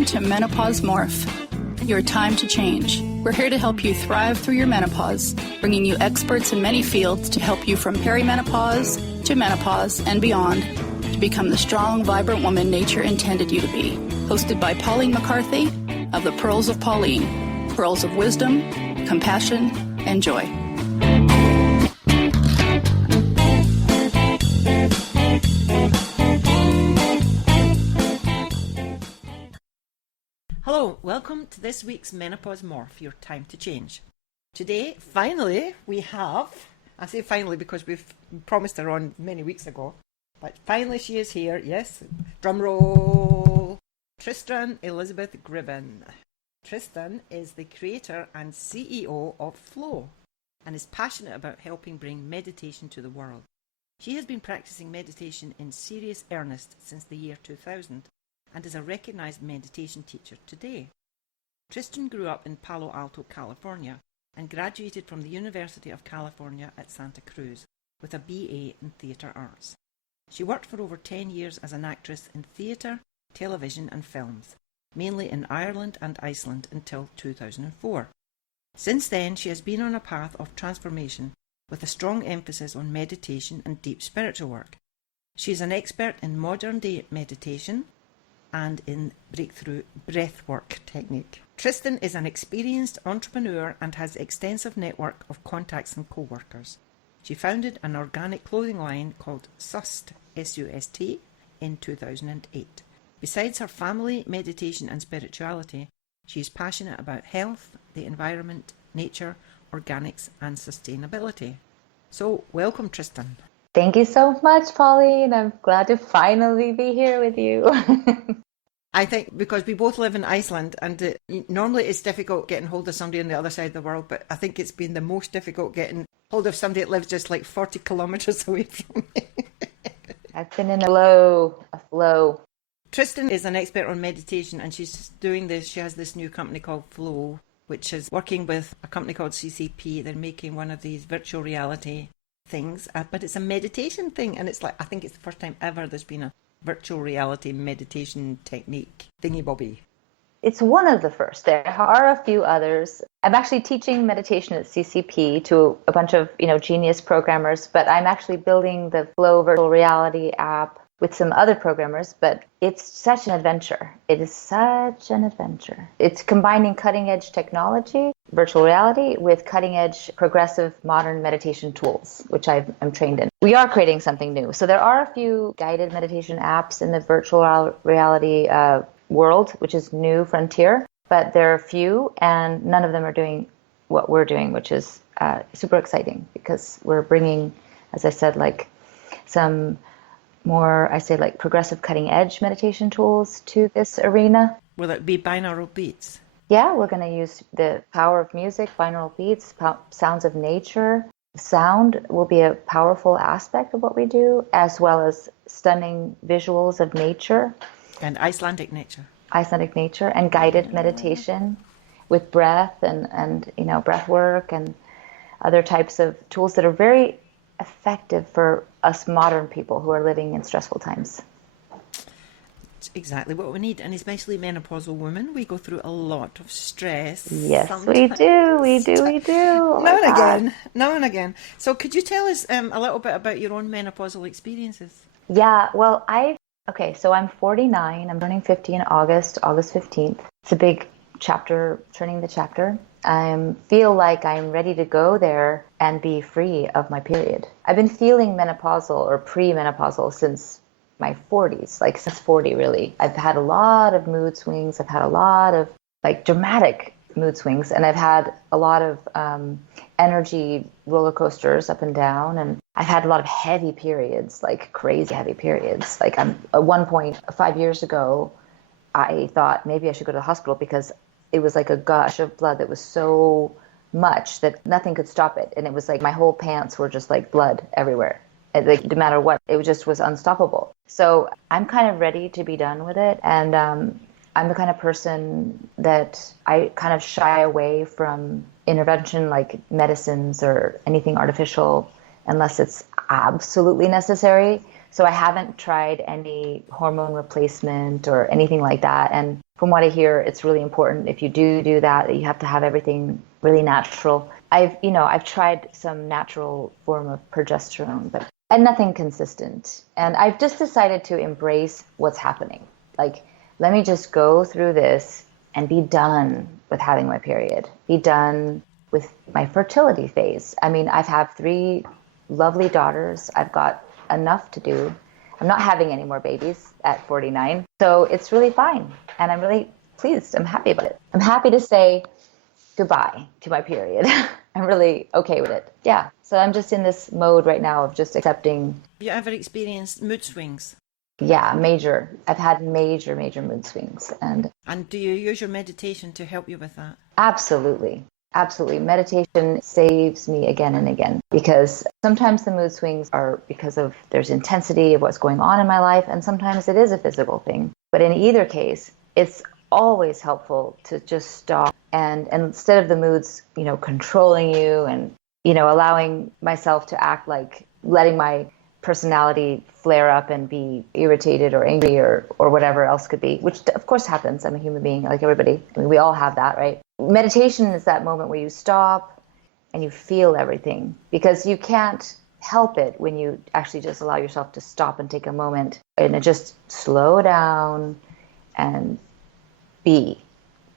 Welcome to Menopause Morph, your time to change. We're here to help you thrive through your menopause, bringing you experts in many fields to help you from perimenopause to menopause and beyond to become the strong, vibrant woman nature intended you to be. Hosted by Pauline McCarthy of the Pearls of Pauline, pearls of wisdom, compassion, and joy. Hello, welcome to this week's Menopause Morph, your time to change. Today, finally, we have, I say finally because we've promised her on many weeks ago, but finally she is here, yes, drum roll, Tristan Elizabeth Gribben. Tristan is the creator and CEO of Flow and is passionate about helping bring meditation to the world. She has been practicing meditation in serious earnest since the year 2000 and is a recognized meditation teacher today. Tristan grew up in Palo Alto, California, and graduated from the University of California at Santa Cruz with a BA in theatre arts. She worked for over 10 years as an actress in theatre, television and films, mainly in Ireland and Iceland until 2004. Since then, she has been on a path of transformation with a strong emphasis on meditation and deep spiritual work. She is an expert in modern-day meditation and in breakthrough breathwork technique. Tristan is an experienced entrepreneur and has extensive network of contacts and co-workers. She founded an organic clothing line called Sust, S-U-S-T, in 2008. Besides her family, meditation and spirituality, she is passionate about health, the environment, nature, organics and sustainability. So, welcome Tristan. Thank you so much, Pauline. I'm glad to finally be here with you. I think because we both live in Iceland and normally it's difficult getting hold of somebody on the other side of the world, but I think it's been the most difficult getting hold of somebody that lives just like 40 kilometres away from me. I've been in a flow. Tristan is an expert on meditation and she's doing this. She has this new company called Flow, which is working with a company called CCP. They're making one of these virtual reality things, but it's a meditation thing, and it's like, I think it's the first time ever there's been a virtual reality meditation technique thingy bobby. It's one of the first. There are a few others. I'm actually teaching meditation at CCP to a bunch of genius programmers, but I'm actually building the Flow virtual reality app with some other programmers, but it's such an adventure. It is such an adventure. It's combining cutting-edge technology, virtual reality, with cutting-edge progressive modern meditation tools, which I'm trained in. We are creating something new. So there are a few guided meditation apps in the virtual reality world, which is new frontier, but there are few, and none of them are doing what we're doing, which is super exciting because we're bringing, as I said, like some more, progressive cutting-edge meditation tools to this arena. Will it be binaural beats? Yeah, we're going to use the power of music, binaural beats, sounds of nature. Sound will be a powerful aspect of what we do, as well as stunning visuals of nature. And Icelandic nature. Icelandic nature and guided meditation with breath and breath work and other types of tools that are very effective for us modern people who are living in stressful times. It's exactly what we need, and especially menopausal women. We go through a lot of stress. Yes, sometimes. we do. Oh now and again. So could you tell us a little bit about your own menopausal experiences? Yeah, well, so I'm 49. I'm turning 50 in August 15th. It's a big chapter, turning the chapter. I feel like I'm ready to go there and be free of my period. I've been feeling menopausal or pre-menopausal since my 40s, like since 40 really. I've had a lot of mood swings. I've had a lot of dramatic mood swings, and I've had a lot of energy roller coasters up and down, and I've had a lot of heavy periods, like crazy heavy periods. Like at one point 5 years ago, I thought maybe I should go to the hospital because it was like a gush of blood that was so much that nothing could stop it. And it was like my whole pants were just like blood everywhere. No matter what, it just was unstoppable. So I'm kind of ready to be done with it. And I'm the kind of person that I kind of shy away from intervention like medicines or anything artificial unless it's absolutely necessary. So I haven't tried any hormone replacement or anything like that. And from what I hear, it's really important if you do that you have to have everything really natural. I've tried some natural form of progesterone, and nothing consistent. And I've just decided to embrace what's happening. Like, let me just go through this and be done with having my period. Be done with my fertility phase. I mean, I've had 3 lovely daughters. I've got enough to do. I'm not having any more babies at 49. So it's really fine. And I'm really pleased. I'm happy about it. I'm happy to say goodbye to my period. I'm really okay with it. Yeah. So I'm just in this mode right now of just accepting. Have you ever experienced mood swings? Yeah, major. I've had major mood swings. And do you use your meditation to help you with that? Absolutely. Absolutely. Meditation saves me again and again, because sometimes the mood swings are because of there's intensity of what's going on in my life, and sometimes it is a physical thing. But in either case, it's always helpful to just stop and instead of the moods, controlling you and, allowing myself to act like letting my personality flare up and be irritated or angry or whatever else could be, which of course happens. I'm a human being like everybody. I mean, we all have that, right? Meditation is that moment where you stop and you feel everything, because you can't help it when you actually just allow yourself to stop and take a moment and just slow down and be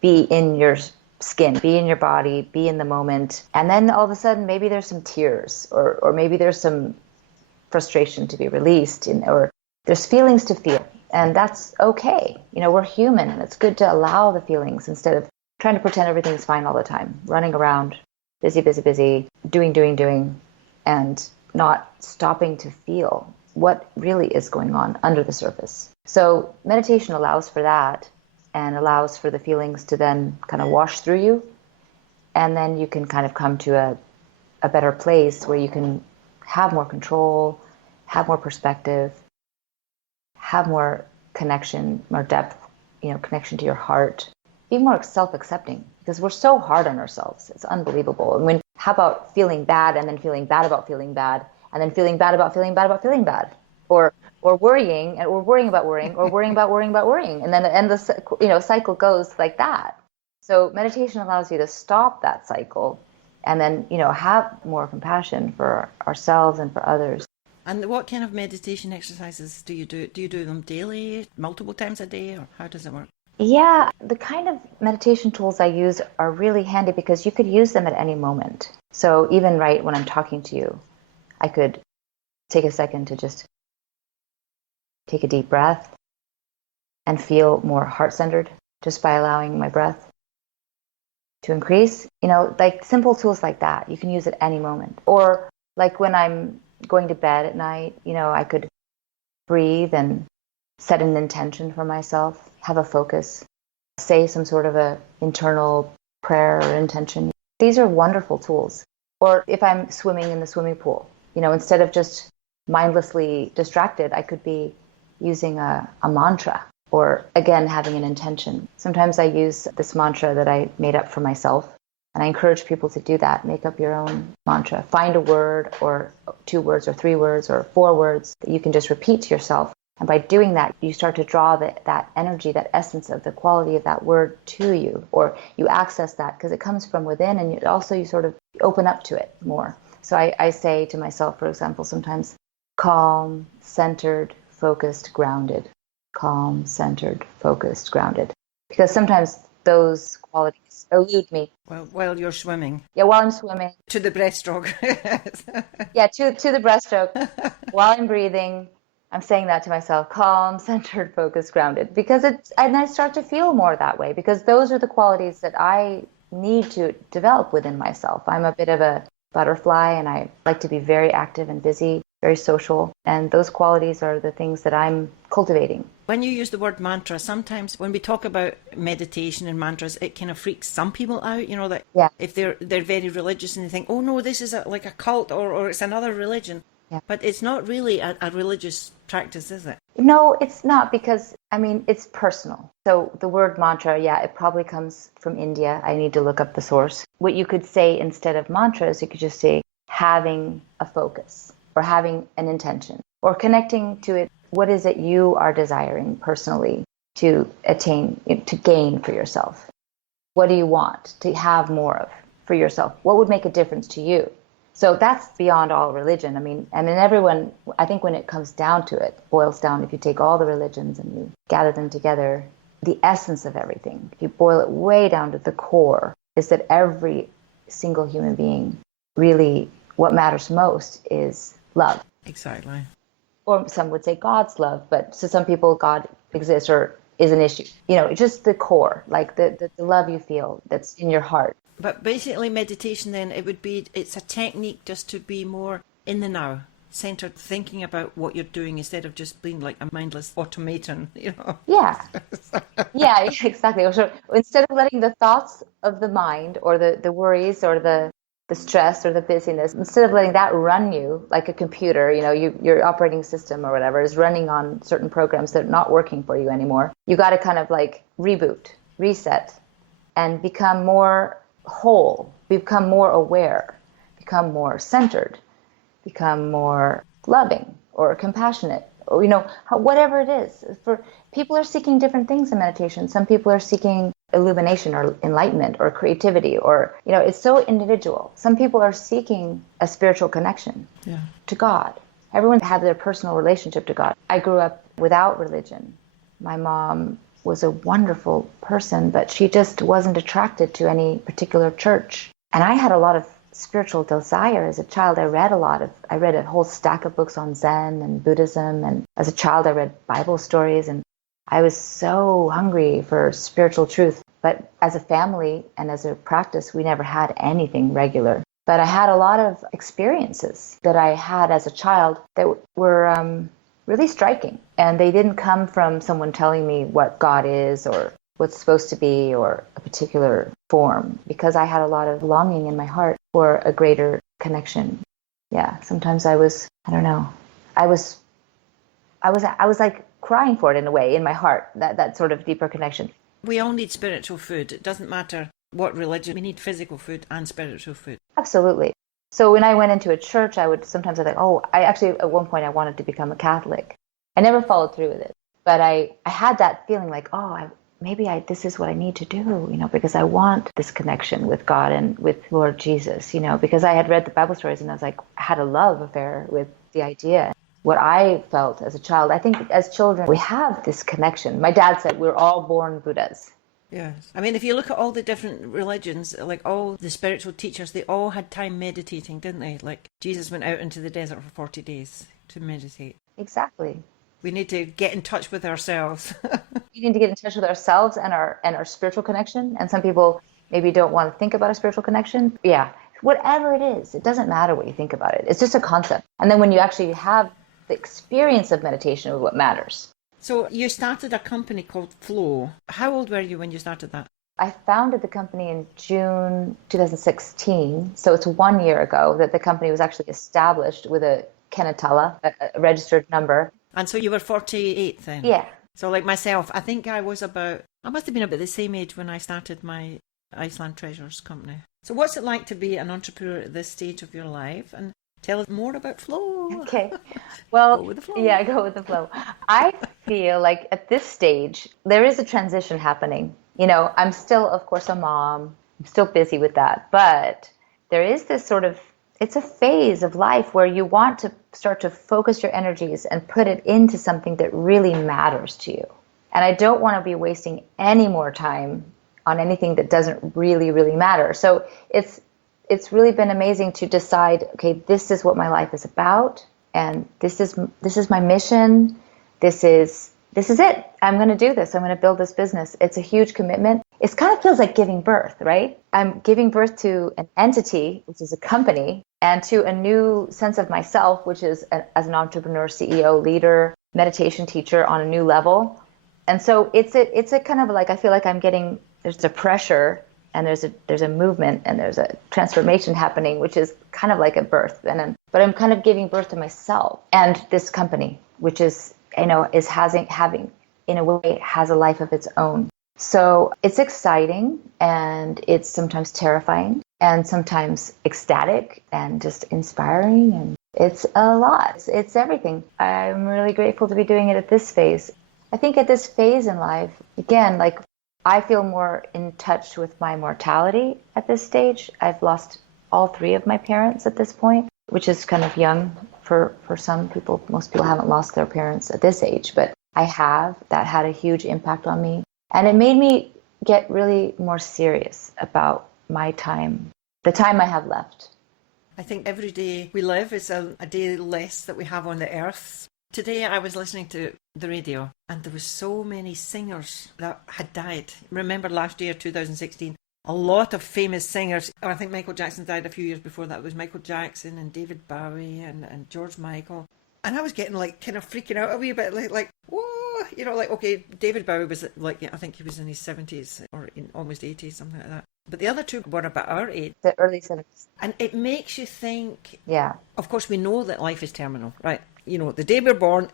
in your skin, be in your body, be in the moment. And then all of a sudden, maybe there's some tears or maybe there's some frustration to be released, or there's feelings to feel, and that's okay. We're human, and it's good to allow the feelings instead of trying to pretend everything's fine all the time, running around, busy, doing, and not stopping to feel what really is going on under the surface. So meditation allows for that and allows for the feelings to then kind of wash through you, and then you can kind of come to a better place where you can have more control, have more perspective, have more connection, more depth, connection to your heart. Be more self-accepting, because we're so hard on ourselves. It's unbelievable. And how about feeling bad and then feeling bad about feeling bad and then feeling bad about feeling bad about feeling bad, or worrying and or worrying about worrying or worrying about worrying about worrying, and then the cycle goes like that. So meditation allows you to stop that cycle and then, have more compassion for ourselves and for others. And what kind of meditation exercises do you do? Do you do them daily, multiple times a day, or how does it work? Yeah, the kind of meditation tools I use are really handy because you could use them at any moment. So even right when I'm talking to you, I could take a second to just take a deep breath and feel more heart-centered just by allowing my breath to increase. Like simple tools like that, you can use at any moment. Or like when I'm going to bed at night, I could breathe and set an intention for myself, have a focus, say some sort of a internal prayer or intention. These are wonderful tools. Or if I'm swimming in the swimming pool, instead of just mindlessly distracted, I could be using a mantra, or again, having an intention. Sometimes I use this mantra that I made up for myself, and I encourage people to do that. Make up your own mantra. Find a word or 2 words or 3 words or 4 words that you can just repeat to yourself. And by doing that, you start to draw that energy, that essence of the quality of that word to you, or you access that because it comes from within, and you sort of open up to it more. So I say to myself, for example, sometimes, calm, centered, focused, grounded. Calm, centered, focused, grounded. Because sometimes those qualities elude me. Well, while you're swimming. Yeah, while I'm swimming. To the breaststroke. Yeah, to the breaststroke. While I'm breathing, I'm saying that to myself, calm, centered, focused, grounded. And I start to feel more that way, because those are the qualities that I need to develop within myself. I'm a bit of a butterfly, and I like to be very active and busy, very social. And those qualities are the things that I'm cultivating. When you use the word mantra, sometimes when we talk about meditation and mantras, it kind of freaks some people out, that if they're very religious and they think, oh no, this is like a cult or it's another religion. Yeah. But it's not really a religious practice, is it? No, it's not, because, it's personal. So the word mantra, it probably comes from India. I need to look up the source. What you could say instead of mantras, you could just say having a focus or having an intention or connecting to it. What is it you are desiring personally? to attain, to gain for yourself? What do you want to have more of for yourself? What would make a difference to you? So that's beyond all religion. I mean, everyone, I think when it comes down to it, boils down, if you take all the religions and you gather them together, the essence of everything, if you boil it way down to the core, is that every single human being, really what matters most is love. Exactly. Or some would say God's love, but to some people God exists or is an issue. You know, just the core, like the love you feel that's in your heart. But basically meditation then, it's a technique just to be more in the now, centered, thinking about what you're doing instead of just being like a mindless automaton, you know? Yeah. Yeah, exactly. So instead of letting the thoughts of the mind or the worries or the stress or the busyness, instead of letting that run you like a computer, you know, your operating system or whatever is running on certain programs that are not working for you anymore, you got to kind of like reboot, reset, and become more whole, become more aware, become more centered, become more loving or compassionate, or, you know, whatever it is. For people are seeking different things in meditation. Some people are seeking illumination or enlightenment or creativity, or, you know, it's so individual. Some people are seeking a spiritual connection to God. Everyone has their personal relationship to God. I grew up without religion. My mom was a wonderful person, but she just wasn't attracted to any particular church. And I had a lot of spiritual desire as a child. I read a whole stack of books on Zen and Buddhism. And as a child, I read Bible stories, and I was so hungry for spiritual truth. But as a family and as a practice, we never had anything regular. But I had a lot of experiences that I had as a child that were really striking. And they didn't come from someone telling me what God is or what's supposed to be or a particular form, because I had a lot of longing in my heart for a greater connection. Yeah, sometimes I was like crying for it in a way in my heart, that sort of deeper connection. We all need spiritual food. It doesn't matter what religion. We need physical food and spiritual food. Absolutely. So when I went into a church, I actually at one point I wanted to become a Catholic. I never followed through with it, but I had that feeling like, maybe this is what I need to do, you know, because I want this connection with God and with Lord Jesus, you know, because I had read the Bible stories and I was like, I had a love affair with the idea. What I felt as a child, I think as children, we have this connection. My dad said we're all born Buddhas. Yes. I mean, if you look at all the different religions, like all the spiritual teachers, they all had time meditating, didn't they? Like Jesus went out into the desert for 40 days to meditate. Exactly. We need to get in touch with ourselves. We need to get in touch with ourselves and our spiritual connection. And some people maybe don't want to think about a spiritual connection. Yeah. Whatever it is, it doesn't matter what you think about it. It's just a concept. And then when you actually have the experience of meditation is what matters. So you started a company called Flow. How old were you when you started that? I founded the company in June 2016. So it's 1 year ago that the company was actually established with a Kenatala, a registered number. And so you were 48 then? Yeah. So like myself, I think I must have been about the same age when I started my Iceland Treasures company. So what's it like to be an entrepreneur at this stage of your life? And tell us more about Flow. Okay. Well, go with the flow. Yeah, go with the flow. I feel like at this stage, there is a transition happening. You know, I'm still, of course, a mom. I'm still busy with that. But there is this it's a phase of life where you want to start to focus your energies and put it into something that really matters to you. And I don't want to be wasting any more time on anything that doesn't really, really matter. So it's really been amazing to decide, okay, this is what my life is about, and this is my mission. This is it. I'm going to do this. I'm going to build this business. It's a huge commitment. It kind of feels like giving birth, right? I'm giving birth to an entity, which is a company, and to a new sense of myself, which is as an entrepreneur, CEO, leader, meditation teacher on a new level. And so it's a kind of like, I feel like there's a pressure and there's a movement and there's a transformation happening, which is kind of like a birth. But I'm kind of giving birth to myself and this company, which is, you know, is having in a way has a life of its own. So it's exciting and it's sometimes terrifying and sometimes ecstatic and just inspiring, and it's a lot. It's everything. I'm really grateful to be doing it at this phase. I think at this phase in life, again, like I feel more in touch with my mortality at this stage. I've lost all three of my parents at this point, which is kind of young for some people. Most people haven't lost their parents at this age, but I have. That had a huge impact on me. And it made me get really more serious about my time, the time I have left. I think every day we live is a day less that we have on the earth. Today I was listening to the radio and there was so many singers that had died. Remember last year, 2016, a lot of famous singers. I think Michael Jackson died a few years before that. It was Michael Jackson and David Bowie and George Michael. And I was getting like kind of freaking out a wee bit, like whoa, you know, like, okay, David Bowie was like, I think he was in his 70s or in almost 80s, something like that. But the other two were about our age. The early 70s. And it makes you think, yeah. Of course, we know that life is terminal, right? You know, the day we're born,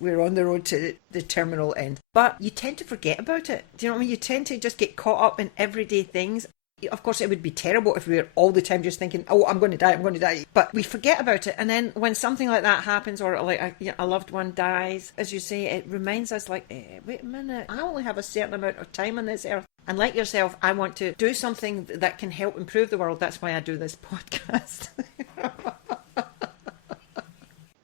we're on the road to the terminal end. But you tend to forget about it. Do you know what I mean? You tend to just get caught up in everyday things. Of course, it would be terrible if we were all the time just thinking, oh, I'm going to die. But we forget about it. And then when something like that happens, or like a loved one dies, as you say, it reminds us like, wait a minute, I only have a certain amount of time on this earth. And like yourself, I want to do something that can help improve the world. That's why I do this podcast.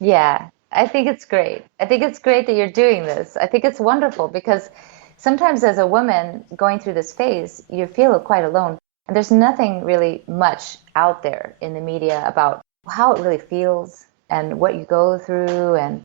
Yeah, I think it's great. I think it's great that you're doing this. I think it's wonderful because sometimes as a woman going through this phase, you feel quite alone. And there's nothing really much out there in the media about how it really feels and what you go through. And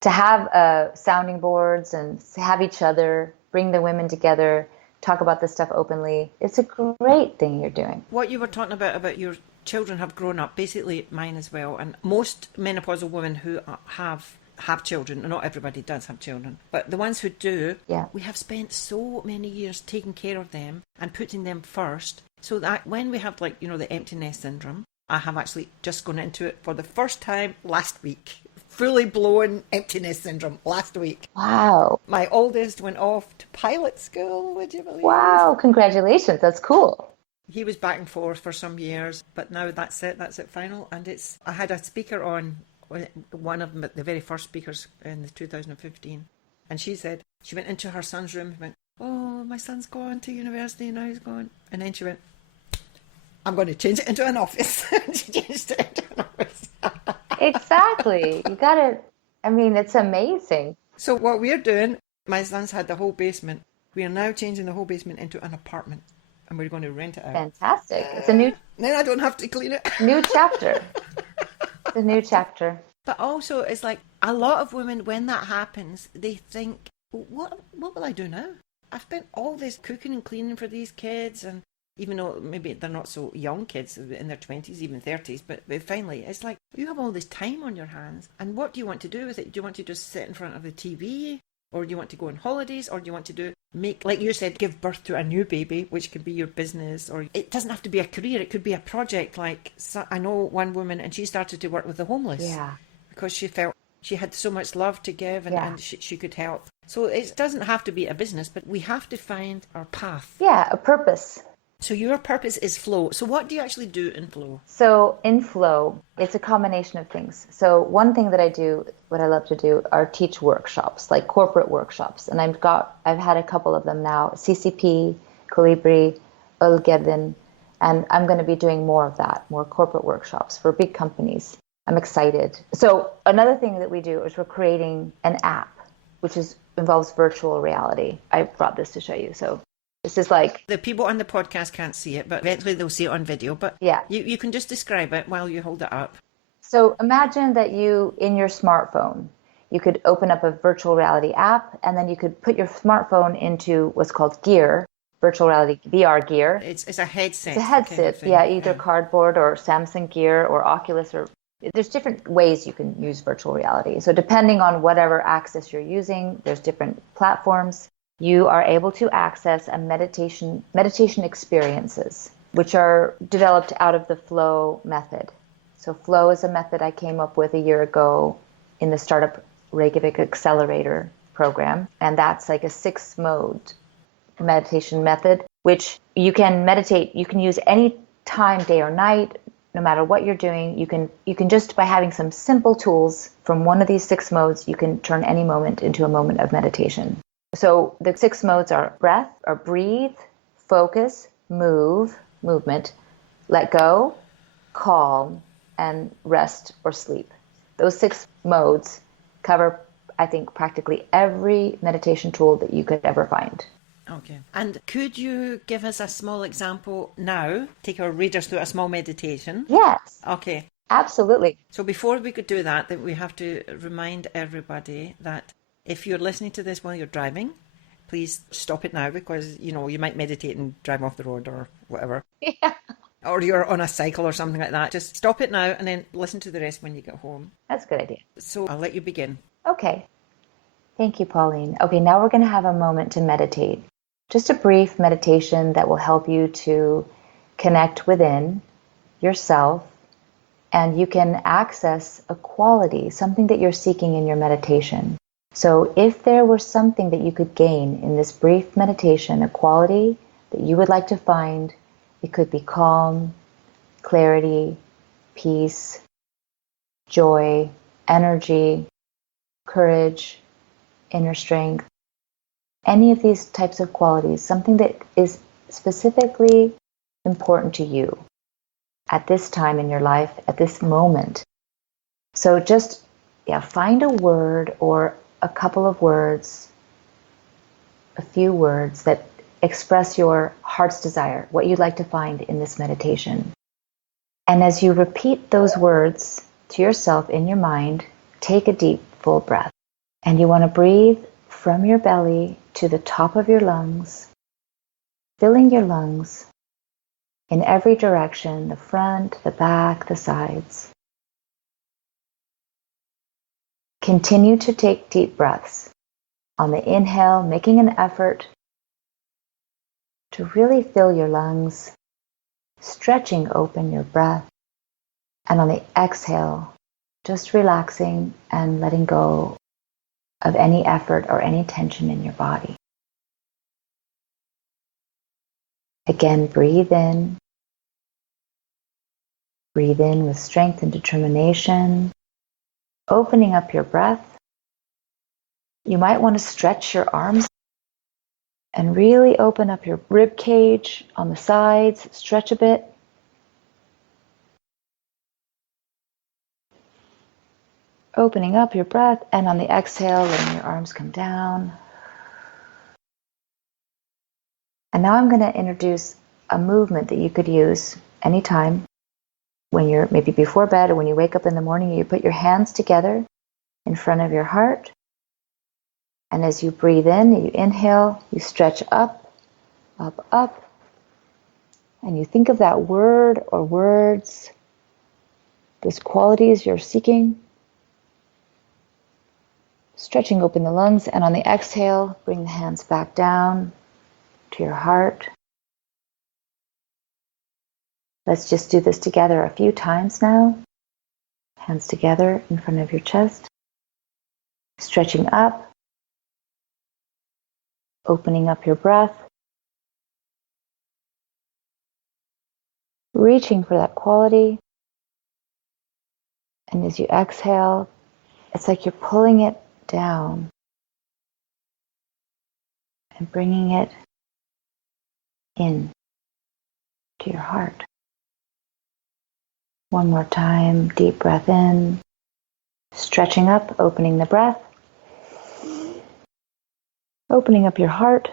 to have sounding boards and to have each other, bring the women together, talk about this stuff openly, it's a great thing you're doing. What you were talking about your children have grown up, basically mine as well. And most menopausal women who have children, not everybody does have children, but the ones who do, yeah. We have spent so many years taking care of them and putting them first, so that when we have like, you know, the empty nest syndrome, I have actually just gone into it for the first time last week. Fully blown empty nest syndrome last week. Wow. My oldest went off to pilot school, would you believe? Wow, congratulations, that's cool. He was back and forth for some years, but now that's it final. And I had a speaker on, one of the very first speakers in the 2015, and she said, she went into her son's room and went, oh, my son's gone to university, now he's gone. And then she went, I'm going to change it into an office. She changed it into an office. Exactly. You got to, I mean, it's amazing. So what we're doing, my son's had the whole basement. We are now changing the whole basement into an apartment. And we're going to rent it out. Fantastic. It's a new... Then I don't have to clean it. New chapter. It's a new chapter. But also, it's like a lot of women, when that happens, they think, what will I do now? I've spent all this cooking and cleaning for these kids, and even though maybe they're not so young kids, in their 20s, even 30s, but finally, it's like, you have all this time on your hands, and what do you want to do with it? Do you want to just sit in front of the TV? Or do you want to go on holidays? Or do you want to make, like you said, give birth to a new baby, which could be your business? Or it doesn't have to be a career. It could be a project. Like, I know one woman, and she started to work with the homeless. Yeah. Because she felt she had so much love to give, and she could help. So it doesn't have to be a business, but we have to find our path. Yeah, a purpose. So your purpose is flow. So what do you actually do in flow? So in flow, it's a combination of things. So one thing that I do, what I love to do, are teach workshops, like corporate workshops. And I've had a couple of them now, CCP, Colibri, Ölgerden, and I'm going to be doing more of that, more corporate workshops for big companies. I'm excited. So another thing that we do is we're creating an app, which involves virtual reality. I brought this to show you. So this is like... The people on the podcast can't see it, but eventually they'll see it on video. But yeah, you can just describe it while you hold it up. So imagine that you, in your smartphone, you could open up a virtual reality app, and then you could put your smartphone into what's called gear, virtual reality VR gear. It's a headset. It's a headset, kind of either cardboard or Samsung Gear or Oculus, or there's different ways you can use virtual reality. So depending on whatever access you're using, there's different platforms. You are able to access a meditation experiences, which are developed out of the flow method. So flow is a method I came up with a year ago in the Startup Reykjavik Accelerator program. And that's like a 6-mode meditation method, which you can meditate. You can use any time, day or night, no matter what you're doing, you can just by having some simple tools from one of these 6 modes, you can turn any moment into a moment of meditation. So the 6 modes are breath, or breathe, focus, movement, let go, calm, and rest or sleep. Those 6 modes cover, I think, practically every meditation tool that you could ever find. Okay. And could you give us a small example now? Take our readers through a small meditation. Yes. Okay. Absolutely. So before we could do that we have to remind everybody that if you're listening to this while you're driving, please stop it now, because, you might meditate and drive off the road or whatever. Yeah. Or you're on a cycle or something like that. Just stop it now and then listen to the rest when you get home. That's a good idea. So I'll let you begin. Okay. Thank you, Pauline. Okay, now we're going to have a moment to meditate. Just a brief meditation that will help you to connect within yourself, and you can access a quality, something that you're seeking in your meditation. So if there were something that you could gain in this brief meditation, a quality that you would like to find, it could be calm, clarity, peace, joy, energy, courage, inner strength, any of these types of qualities, something that is specifically important to you at this time in your life, at this moment. So just, find a word or a couple of words, a few words that express your heart's desire, what you'd like to find in this meditation. And as you repeat those words to yourself in your mind, take a deep, full breath. And you want to breathe from your belly to the top of your lungs, filling your lungs in every direction, the front, the back, the sides. Continue to take deep breaths. On the inhale, making an effort to really fill your lungs, stretching open your breath. And on the exhale, just relaxing and letting go of any effort or any tension in your body. Again, breathe in. Breathe in with strength and determination, opening up your breath. You might want to stretch your arms and really open up your rib cage on the sides, stretch a bit. Opening up your breath, and on the exhale, letting your arms come down. And now I'm going to introduce a movement that you could use anytime when you're maybe before bed or when you wake up in the morning. You put your hands together in front of your heart. And as you breathe in, you inhale, you stretch up, up, up. And you think of that word or words, those qualities you're seeking. Stretching open the lungs, and on the exhale, bring the hands back down to your heart. Let's just do this together a few times now. Hands together in front of your chest. Stretching up. Opening up your breath. Reaching for that quality. And as you exhale, it's like you're pulling it down and bringing it in to your heart. One more time, deep breath in, stretching up, opening the breath, opening up your heart,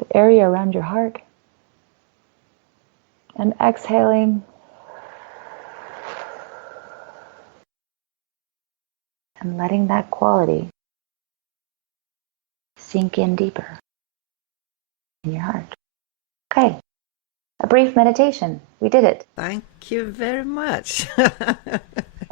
the area around your heart, and exhaling, and letting that quality sink in deeper in your heart. Okay, a brief meditation. We did it. Thank you very much.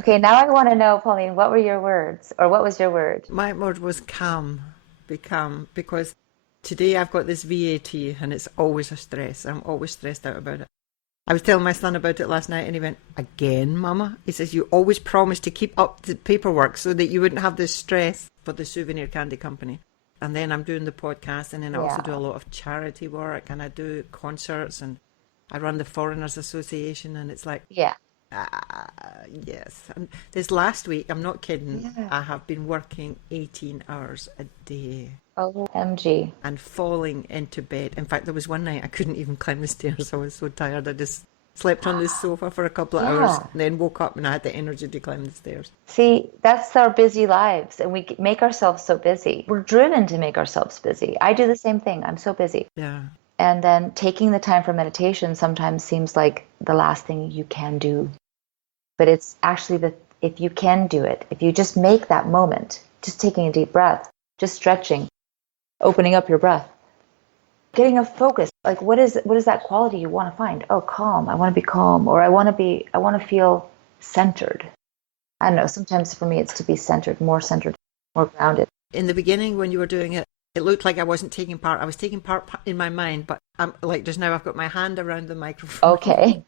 Okay, now I want to know, Pauline, what were your words, or what was your word? My word was calm, be calm, because today I've got this VAT and it's always a stress. I'm always stressed out about it. I was telling my son about it last night and he went, "Again, Mama?" He says, "You always promised to keep up the paperwork so that you wouldn't have this stress for the souvenir candy company." And then I'm doing the podcast, and then I also do a lot of charity work, and I do concerts, and I run the Foreigners Association, and it's like, Yeah. yes. And this last week, I'm not kidding, Yeah. I have been working 18 hours a day OMG. and falling into bed. In fact, there was one night I couldn't even climb the stairs. I was so tired. I just slept on the sofa for a couple of hours, Yeah. and then woke up and I had the energy to climb the stairs. See, that's our busy lives, and we make ourselves so busy. We're driven to make ourselves busy. I do the same thing. I'm so busy. Yeah. And then taking the time for meditation sometimes seems like the last thing you can do. But it's actually if you can do it, if you just make that moment, just taking a deep breath, just stretching, opening up your breath, getting a focus. Like what is that quality you want to find? Oh, calm. I want to be calm, or I want to feel centered. I don't know. Sometimes for me, it's to be centered, more grounded. In the beginning, when you were doing it, it looked like I wasn't taking part. I was taking part in my mind, but I'm like just now I've got my hand around the microphone. Okay.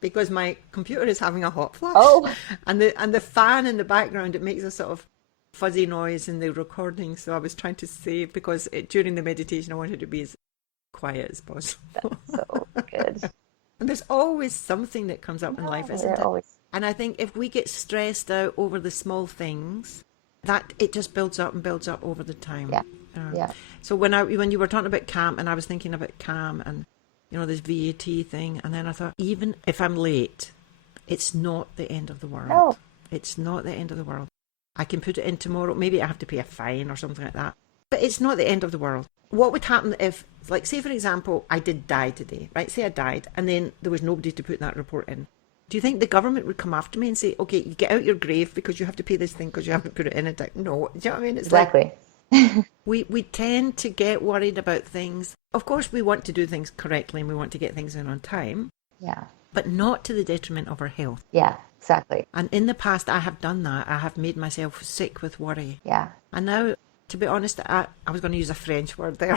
Because my computer is having a hot flash. Oh. And the fan in the background, it makes a sort of fuzzy noise in the recording. So I was trying to save, because during the meditation I wanted to be as quiet as possible. That's so good. And there's always something that comes up in life, isn't it? Always. And I think if we get stressed out over the small things, that it just builds up and builds up over the time. Yeah. Yeah. So when you were talking about CAM, and I was thinking about CAM and this VAT thing, and then I thought, even if I'm late, it's not the end of the world. No. It's not the end of the world. I can put it in tomorrow. Maybe I have to pay a fine or something like that. But it's not the end of the world. What would happen if, like, say, for example, I did die today, right? Say I died, and then there was nobody to put that report in. Do you think the government would come after me and say, okay, you get out your grave because you have to pay this thing because you haven't put it in a time? No. Do you know what I mean? It's Exactly. we tend to get worried about things. Of course, we want to do things correctly and we want to get things in on time. Yeah. But not to the detriment of our health. Yeah, exactly. And in the past, I have done that. I have made myself sick with worry. Yeah. And now, to be honest, I was going to use a French word there.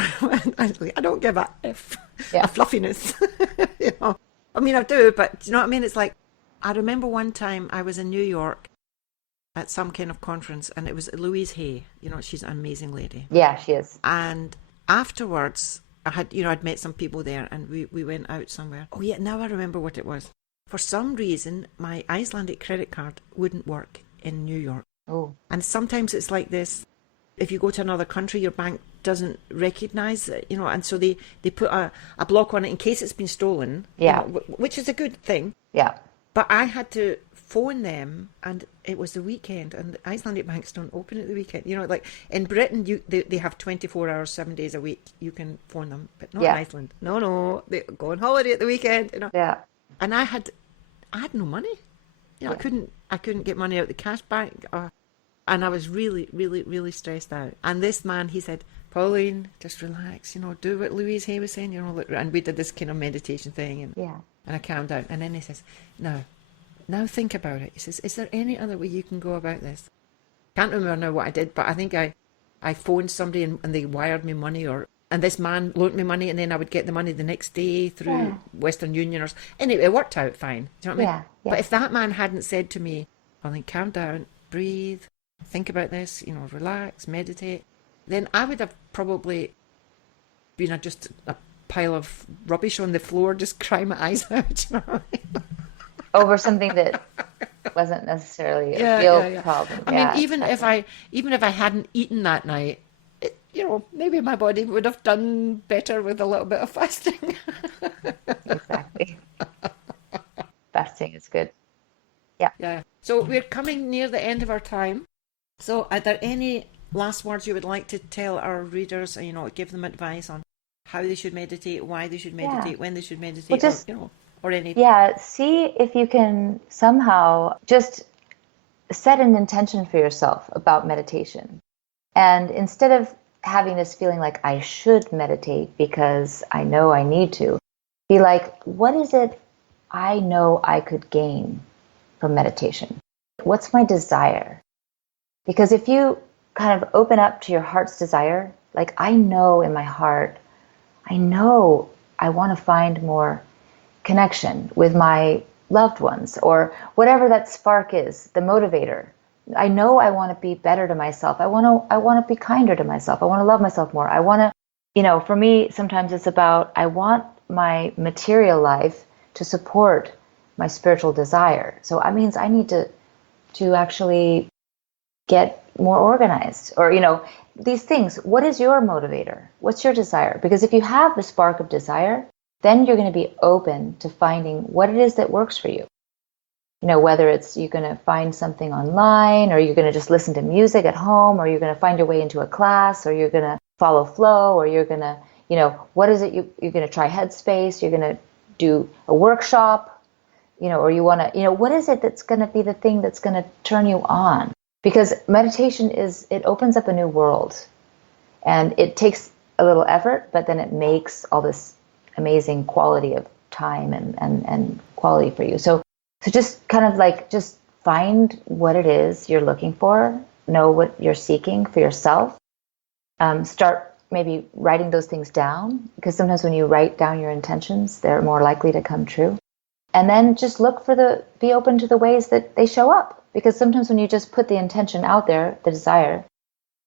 I don't give a F, Yeah. a fluffiness. I mean, I do, but do you know what I mean? It's like, I remember one time I was in New York at some kind of conference, and it was Louise Hay. She's an amazing lady. Yeah, she is. And afterwards, I'd met some people there, and we went out somewhere. Oh yeah, now I remember what it was. For some reason, my Icelandic credit card wouldn't work in New York. Oh. And sometimes it's like this. If you go to another country, your bank doesn't recognise it, and so they put a block on it in case it's been stolen. Yeah. Which is a good thing. Yeah. But I had to phone them, and it was the weekend, and the Icelandic banks don't open at the weekend. Like in Britain, they have 24 hours, 7 days a week. You can phone them, but not in Iceland. No, they go on holiday at the weekend. Yeah. And I had no money. I couldn't get money out of the cash bank, and I was really, really, really stressed out. And this man, he said, Pauline, just relax. Do what Louise Hay was saying. And we did this kind of meditation thing, and I calmed down. And then he says, Now think about it. He says, is there any other way you can go about this? Can't remember now what I did, but I think I phoned somebody and they wired me money, and this man loaned me money, and then I would get the money the next day through Western Union anyway, it worked out fine. Do you know what I mean? Yeah. But if that man hadn't said to me, Pauline, calm down, breathe, think about this, relax, meditate, then I would have probably been just a pile of rubbish on the floor, just crying my eyes out. You know what I mean? Over something that wasn't necessarily a real problem. I mean, even if I hadn't eaten that night, maybe my body would have done better with a little bit of fasting. Exactly. Fasting is good. Yeah. Yeah. So we're coming near the end of our time. So are there any last words you would like to tell our readers, give them advice on how they should meditate, why they should meditate, when they should meditate, or anything? Yeah, see if you can somehow just set an intention for yourself about meditation. And instead of having this feeling like I should meditate because I know I need to, be like, what is it I know I could gain from meditation? What's my desire? Because if you kind of open up to your heart's desire, like I know in my heart, I know I want to find more connection with my loved ones, or whatever that spark is, the motivator. I know I want to be better to myself. I want to be kinder to myself. I want to love myself more. I want to, for me, sometimes it's about, I want my material life to support my spiritual desire. So that means I need to actually get more organized, or, these things. What is your motivator? What's your desire? Because if you have the spark of desire, then you're going to be open to finding what it is that works for you. Whether it's you're going to find something online, or you're going to just listen to music at home, or you're going to find your way into a class, or you're going to follow flow, or you're going to, what is it you're going to try Headspace, you're going to do a workshop, or you want to, what is it that's going to be the thing that's going to turn you on? Because meditation it opens up a new world, and it takes a little effort, but then it makes all this amazing quality of time and quality for you. So just kind of just find what it is you're looking for, know what you're seeking for yourself. Start maybe writing those things down, because sometimes when you write down your intentions, they're more likely to come true. And then just be open to the ways that they show up. Because sometimes when you just put the intention out there, the desire,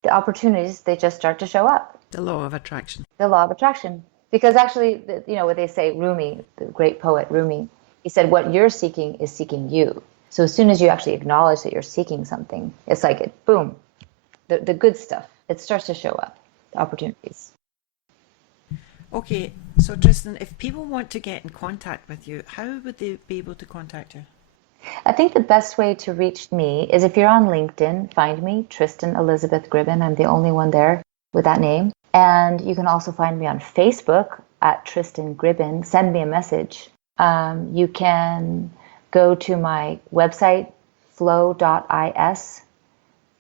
the opportunities, they just start to show up. The law of attraction. The law of attraction. Because actually, what they say, Rumi, the great poet Rumi, he said, what you're seeking is seeking you. So as soon as you actually acknowledge that you're seeking something, it's like, boom, the good stuff, it starts to show up, the opportunities. Okay, so Tristan, if people want to get in contact with you, how would they be able to contact you? I think the best way to reach me is if you're on LinkedIn, find me, Tristan Elizabeth Gribben. I'm the only one there with that name. And you can also find me on Facebook at Tristan Gribben. Send me a message. You can go to my website, flow.is,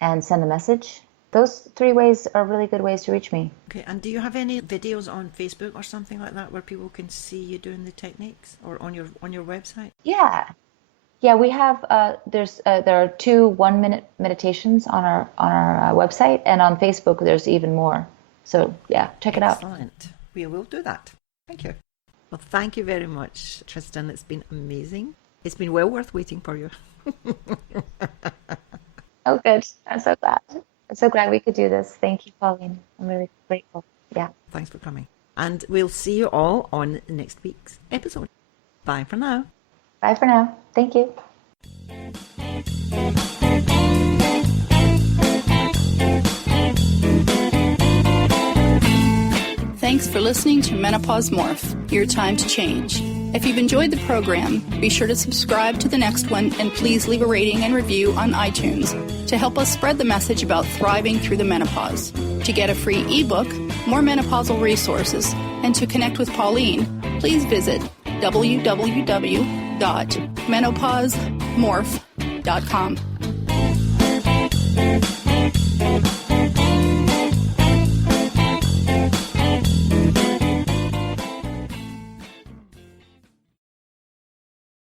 and send a message. Those 3 ways are really good ways to reach me. Okay, and do you have any videos on Facebook or something like that where people can see you doing the techniques, or on your website? Yeah, we have. There are 2 1-minute meditations on our website, and on Facebook there's even more. So yeah, check it out. Excellent. We will do that. Thank you. Well, thank you very much, Tristan. It's been amazing. It's been well worth waiting for you. Oh, good. I'm so glad. I'm so glad we could do this. Thank you, Pauline. I'm really grateful. Yeah. Thanks for coming. And we'll see you all on next week's episode. Bye for now. Bye for now. Thank you. Thanks for listening to Menopause Morph, Your Time to Change. If you've enjoyed the program, be sure to subscribe to the next one, and please leave a rating and review on iTunes to help us spread the message about thriving through the menopause. To get a free ebook, more menopausal resources, and to connect with Pauline, please visit www.menopausemorph.com.